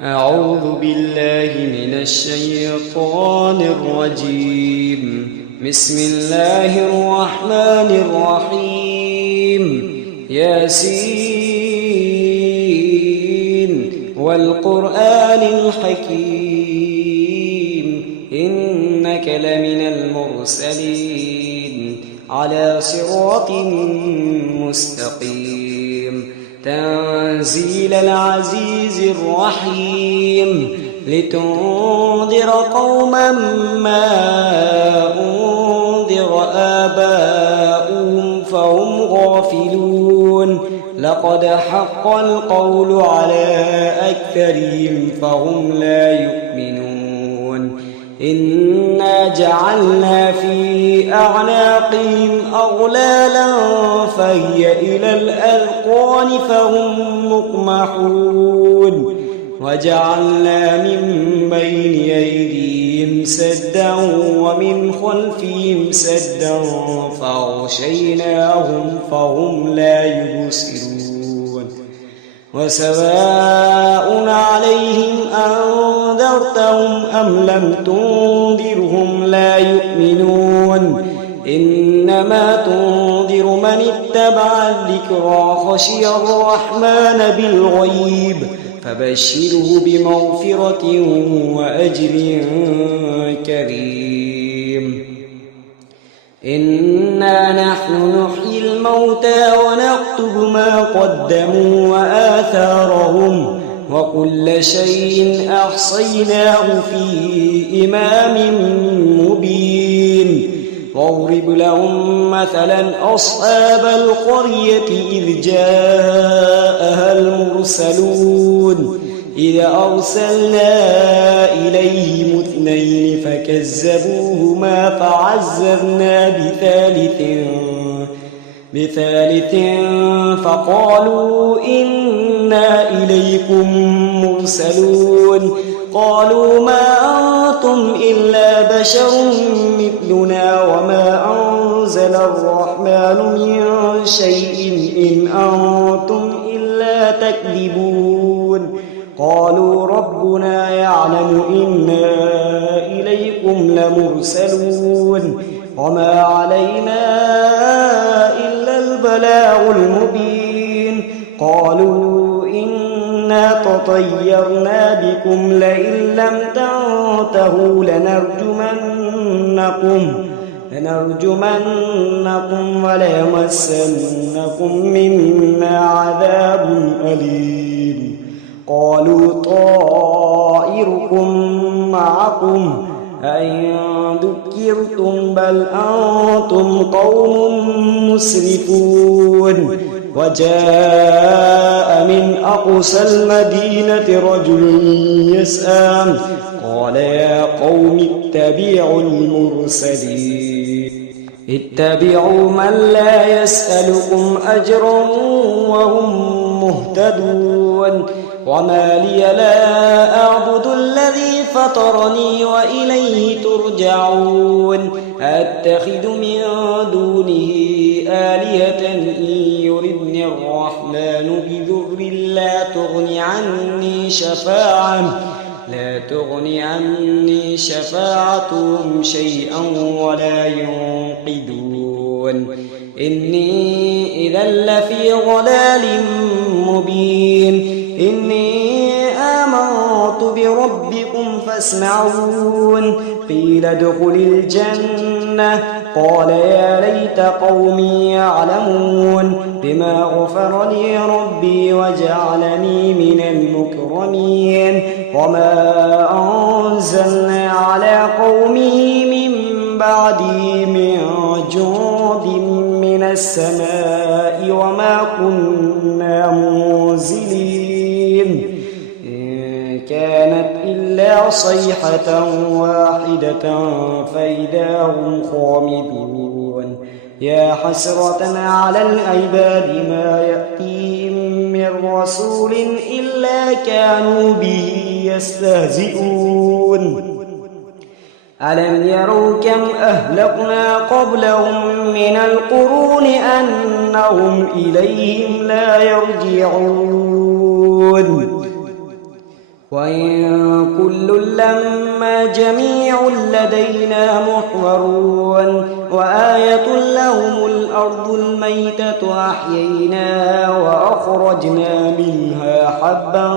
أعوذ بالله من الشيطان الرجيم. بسم الله الرحمن الرحيم. ياسين والقرآن الحكيم إنك لمن المرسلين على صراط مستقيم تنزيل العزيز الرحيم لتنذر قوما ما أنذر آباؤهم فهم غافلون لقد حق القول على أكثرهم فهم لا يؤمنون إنا جعلنا في أعناقهم أغلالا فهي إلى الأذقان فهم مقمحون وجعلنا من بين أيديهم سدا ومن خلفهم سدا فأغشيناهم فهم لا يبصرون وسواء عليهم أنذرتهم أم لم تنذرهم لا يؤمنون إنما تنذر من اتبع الذكرى خشي الرحمن بالغيب فبشره بمغفرة وأجر كريم إنا نحن نحيي الموتى ونكتب ما قدموا وآثارهم وكل شيء أحصيناه في إمام مبين واضرب لهم مثلا أصحاب القرية إذ جاءها المرسلون إذ أرسلنا إليهم اثنين فكذبوهما فعززنا بثالث فقالوا إنا إليكم مرسلون قالوا ما أنتم إلا بشر مثلنا وما أنزل الرحمن من شيء إن أنتم إلا تكذبون قالوا ربنا يعلم إنا إليكم لمرسلون وما علينا إلا البلاغ المبين قالوا إنا تطيرنا بكم لئن لم تنتهوا لنرجمنكم وليمسنكم منا عذاب أليم قالوا طائركم معكم أئن ذكرتم بل أنتم قوم مسرفون وجاء من أقصى المدينة رجل يسعى قال يا قوم اتبعوا المرسلين اتبعوا من لا يسألكم أجرا وهم مهتدون وما لي لا أعبد الذي فطرني وإليه ترجعون أتخذ من دونه آلهة إن يردني الرحمن بضر لا تغني عني شفاعتهم شيئا ولا ينقذون إني إذا لفي ضلال مبين إني آمنت بربكم فاسمعون قيل ادخل الجنة قال يا ليت قومي يعلمون بما غفر لي ربي وجعلني من المكرمين وما أنزلنا على قومه من بعده من جند من السماء وما كنا منزلين إن كانت إلا صيحة واحدة فإذا هم خامدون يا حسرة على العباد ما يأتيهم من رسول إلا كانوا به يستهزئون ألم يروا كم أهلكنا قبلهم من القرون أنهم إليهم لا يرجعون وإن كل لما جميع لدينا محضرون وآية لهم الأرض الميتة أحييناها وأخرجنا منها حبا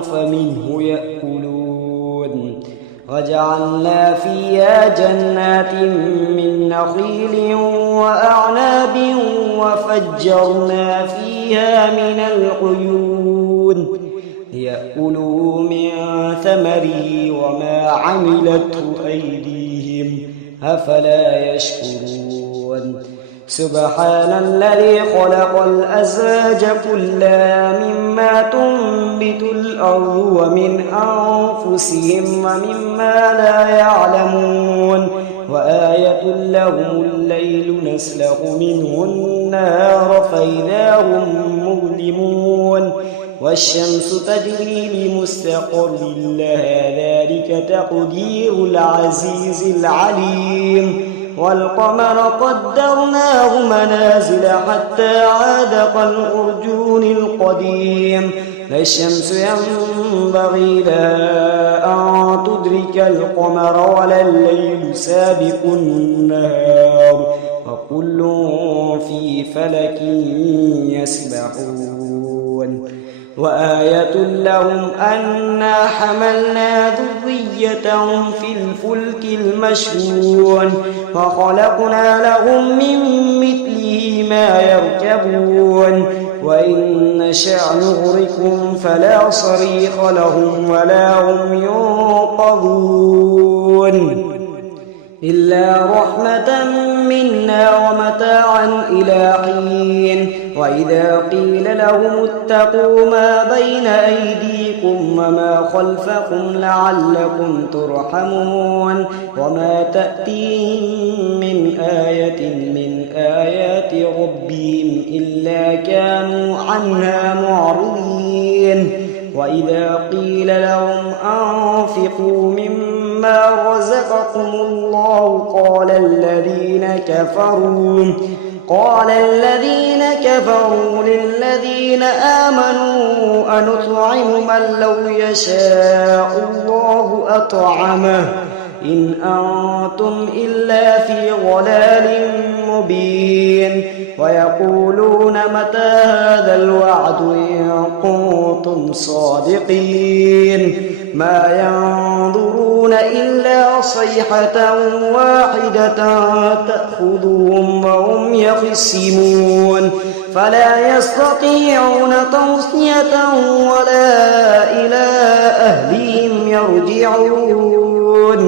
فمنه يأكلون وجعلنا فيها جنات من نخيل وأعناب وفجرنا فيها من العيون ليأكلوا من ثمره وما عملته أيديهم أفلا يشكرون سبحان الذي خلق الأزواج كلها مما تنبت الأرض ومن أنفسهم ومما لا يعلمون وآية لهم الليل نسلخ منه النهار فإذا هم مظلمون والشمس تجري لمستقر لها ذلك تقدير العزيز العليم والقمر قدرناه منازل حتى عاد كالعرجون القديم لا الشمس ينبغي لها أن تدرك القمر ولا الليل سابق النهار وكل في فلك يسبحون وآية لهم أنا حملنا ذريتهم في الفلك المشحون وخلقنا لهم من مثله ما يركبون وإن نشأ نغرقهم فلا صريخ لهم ولا هم ينقذون إلا رحمة منا ومتاعا إلى حين وإذا قيل لهم اتقوا ما بين أيديكم وما خلفكم لعلكم ترحمون وما تأتيهم من آية من آيات ربهم إلا كانوا عنها معرضين وإذا قيل لهم أنفقوا مما رزقكم الله قال الذين كفروا للذين آمنوا أنطعم من لو يشاء الله أطعمه إن أنتم إلا في ضلال مبين ويقولون متى هذا الوعد إن كنتم صادقين ما ينظرون إلا صيحة واحدة تأخذهم وهم يخصمون فلا يستطيعون توصية ولا إلى أهلهم يرجعون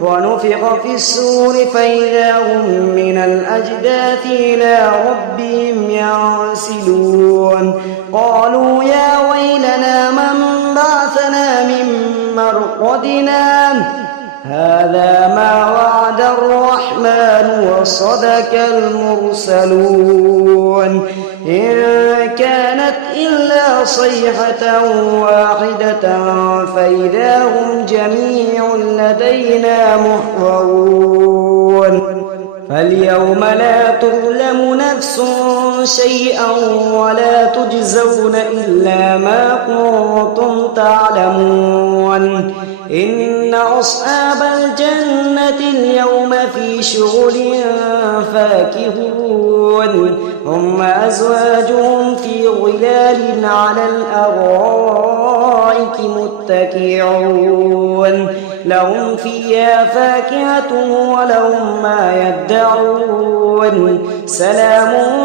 ونفخ في الصور فإذا هم من الأجداث إلى ربهم ينسلون قالوا يا ويلنا من بعثنا من مرقدنا هذا ما وعد الرحمن وصدق المرسلون إن كانت إلا صيحة واحدة فإذا هم جميع لدينا محضرون فاليوم لا تظلم نفس شيئا ولا تجزون إلا ما كنتم تعلمون إن أصحاب الجنة اليوم في شغل فاكهون هم أزواجهم في ظلال على الأرائك متكئون لهم فيها فاكهة ولهم ما يدعون سلام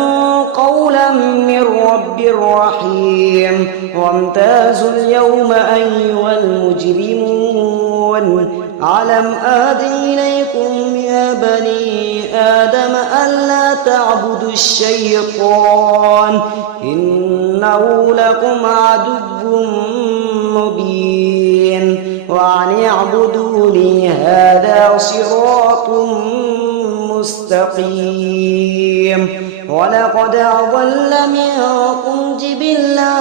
قولا من رب رحيم وامتازوا اليوم أيها المجرمون ألم أعهد إليكم يا بني آدم ألا تعبدوا الشيطان إنه لكم عدو مبين وأن اعبدوني هذا صراط مستقيم ولقد أضل منكم جبلا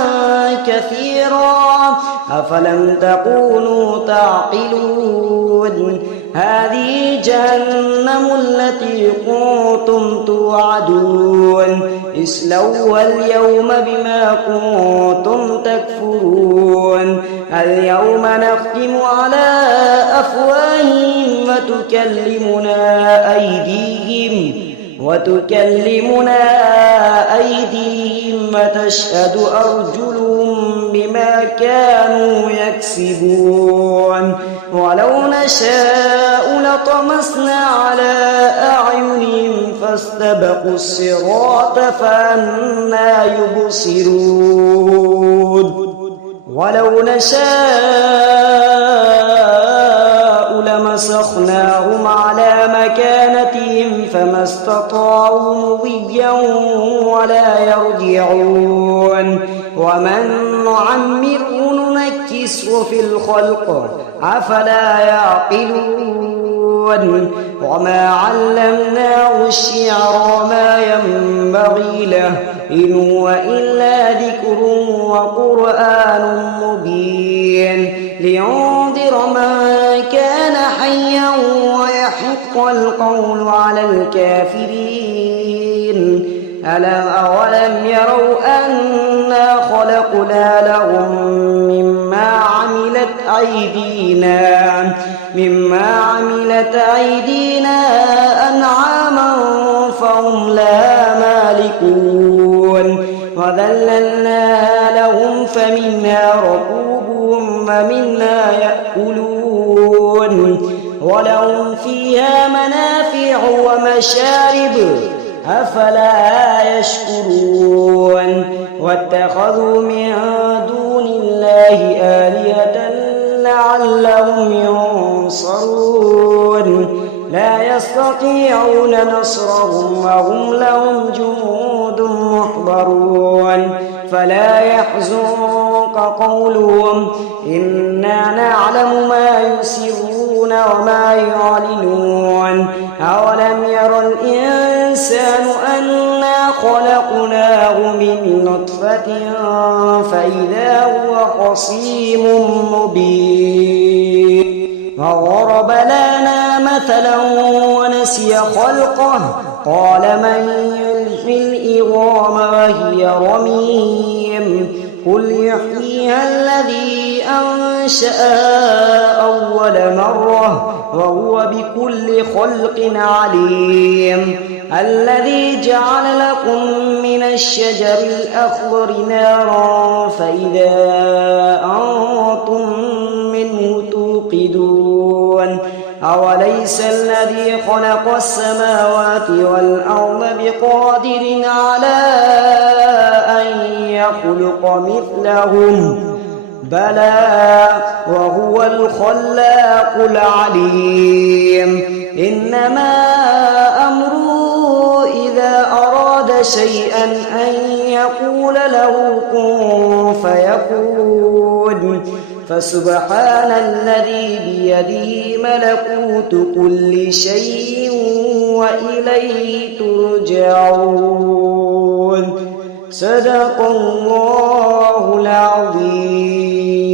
كثيرا أفلم تكونوا تعقلون هذه جهنم التي كنتم توعدون اصلوها اليوم بما كنتم تكفرون اليوم نختم على أفواههم وتكلمنا أيديهم وتشهد أرجلهم بما كانوا يكسبون ولو نشاء لطمسنا على أعينهم فاستبقوا الصراط فأنى يبصرون ولو نشاء لمسخناهم على مكانتهم فما استطاعوا مضيا ولا يرجعون ومن نعمره ننكسه في الخلق أفلا يعقلون وما علمناه الشعر وما ينبغي له إن هو إلا ذكر وقرآن مبين لينذر من كان حيا ويحق القول على الكافرين أولم يروا أنا خلقنا لهم مما عملت أيدينا أنعاما فهم لها مالكون وذللناها لهم فمنها ركوبهم ومنها يأكلون ولهم فيها منافع ومشارب أفلا يشكرون واتخذوا من دون الله آلهة لعلهم ينصرون لا يستطيعون نصرهم وهم لهم جنود محضرون فلا يحزنك قولهم إنا نعلم ما يسرون وما يعلنون أولم ير الإنسان أنا خلقناه من نطفة فإذا هو خصيم مبين وضرب لنا مثلا ونسي خلقه قال من يحيي العظام وهي رميم قل يحييها الذي أنشأها أول مرة وهو بكل خلق عليم الذي جعل لكم من الشجر الأخضر نارا فإذا أنتم منه توقدون أوليس الذي خلق السماوات والأرض بقادر على أن يخلق مثلهم بلى وهو الخلاق العليم إنما أمره إذا أراد شيئا أن يقول له كن فيكون فسبحان الذي بيده ملكوت كل شيء وإليه ترجعون صدق الله العظيم.